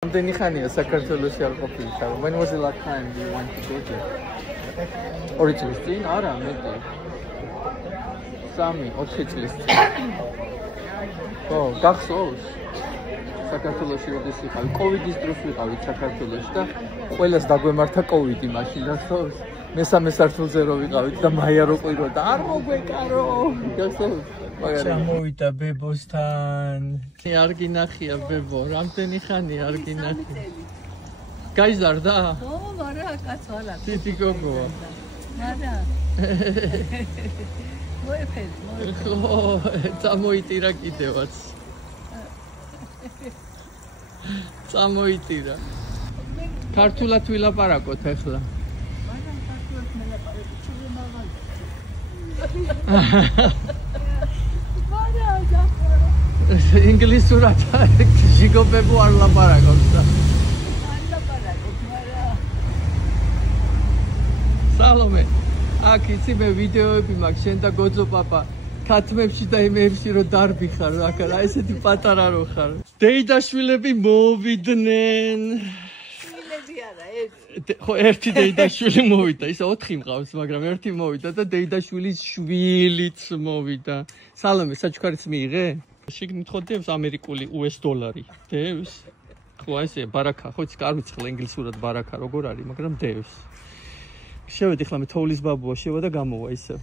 Რამდენი ხანია საქართველოში არ ყოფილი ხარ? When was the last time you went to Georgia? 2 წლის წინ? არა, მეტი. 3-4 წლის წინ. ო, გახსოვს? საქართველოში როდის ვიყავი? კოვიდის დროს ვიყავი საქართველოში და ყველას დაგვემართა კოვიდი მაშინ, გახსოვს? მესამე სართულზე რო ვიყავით და მაია რო ყვირო და არ მოგვეკარო. გახსოვს? ჩამოვიდა ბებოსთან. არ გინახია ბებო, რამდენი ხანია არ გინახია. გაიზარდა? ო, მარა კაცვალა. თითი გოგოა. მარა. მოეფეს, მოეფეს. ხო, წამოიტირა კიდევაც. წამოიტირა. ქართულად ვილაპარაკოთ ახლა. მაგრამ ქართულად მელაპარაკე, ჩუბი მაღალი. ინგლისურად ჟიგობებო არ ლაპარაკობს და არ ლაპარაკობ, მაგრამ სალომე, აქ იცი მე ვიდეოები მაქვს შენ და გოძო პაპა ქათმებში და იმებში რომ დარბი ხარ, აქ რა ესეთი პატარა რო ხარ. დეიდაშვილები მოვიდნენ. შვილები არა, ერთი. ხო, ერთი დეიდაშვილი მოვიდა, ისა 4 მყავს, მაგრამ ერთი მოვიდა და დეიდაშვილის შვილიც მოვიდა. სალომე, საჩუქარიც მიიღე? შიგნით ხო დევს ამერიკული US დოლარი. დევს? ხო, ესე ბარაკა, ხო იცი, არ ვიცი ხლა ინგლისურად ბარაკა როგორ არის, მაგრამ დევს. შევედი ხლა მე თოვლის ბაბუა შევა და გამოვა ისე.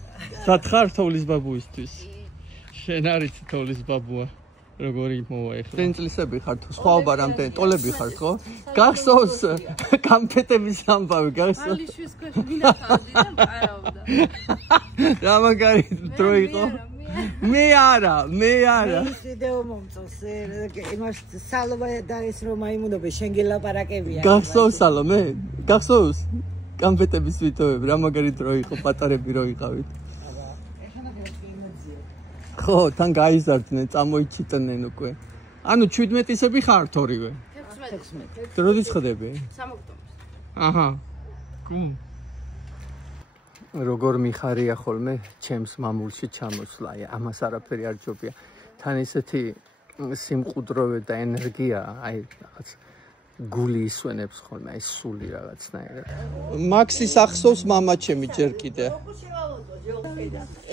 სად ხარ თოვლის ბაბუისთვის? შენ არის თოვლის ბაბუა. როგორი მოვა ეხლა? წელიწლისები ხარ თუ სხვაობა რამდენი ტოლები ხარ ხო? გახსოვს კამფეტების ამბავი გახსოვს? ალიშვის ქვეშ მინახავდი და პარავდა. რა მაგარი დრო იყო? მე არა. ვიდეო მომწონს. იმას სალომე და ეს რომ აიმუნობე შენ გელაპარაკებია. გახსოვს სალომე? გახსოვს? კამფეტების ვიდეოები რა მაგარი დრო იყო პატარები რო იყავით. ხო, თან გაიზარდნენ, წამოიჩიტნენ უკვე. ანუ 17-ისები ხართ ორივე? 16. როდის ხდები? 3 ოქტომბერს. აჰა. კუმ. როგორ მიხარია ხოლმე ჩემს მამულში ჩამოსვლა, ამას არაფერი არ ჯობია. თან ისეთი სიმყუდროვე და ენერგია, აი რაღაც გული ისვენებს ხოლმე, აი სული რაღაცნაირად. მაქსის ახსოვს მამაჩემი ჯერ კიდე.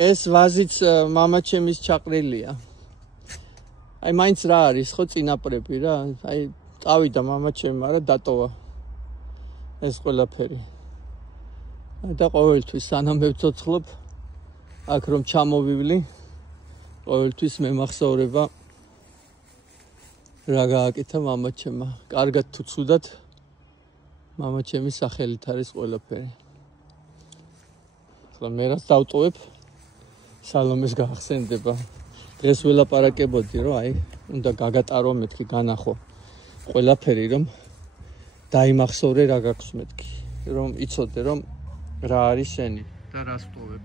ეს ვაზიც მამაჩემის ჩაყრილია. აი მაინც რა არის ხო წინაპრები რა, აი წავიდა მამაჩემი, მაგრამ დატოვა ეს ყველაფერი. და ყოველთვის სანამ მევცოცხლობ აქ რომ ჩამოვივლი, ყოველთვის მემახსოვრება რა გააკეთა მამაჩემმა. კარგად თუ ცუდად მამაჩემის სახელით არის ყველაფერი. ახლა მე რაც დავტოვებ სალომეს გაახსენდება. დღეს ველაპარაკებოდი რომ აი უნდა გაგატარო მეთქი განახო ყველაფერი რომ დაიმახსოვრე რა გაქვს მეთქი. რომ იცოდე რომ რა არის შენი და რას ტოვებ.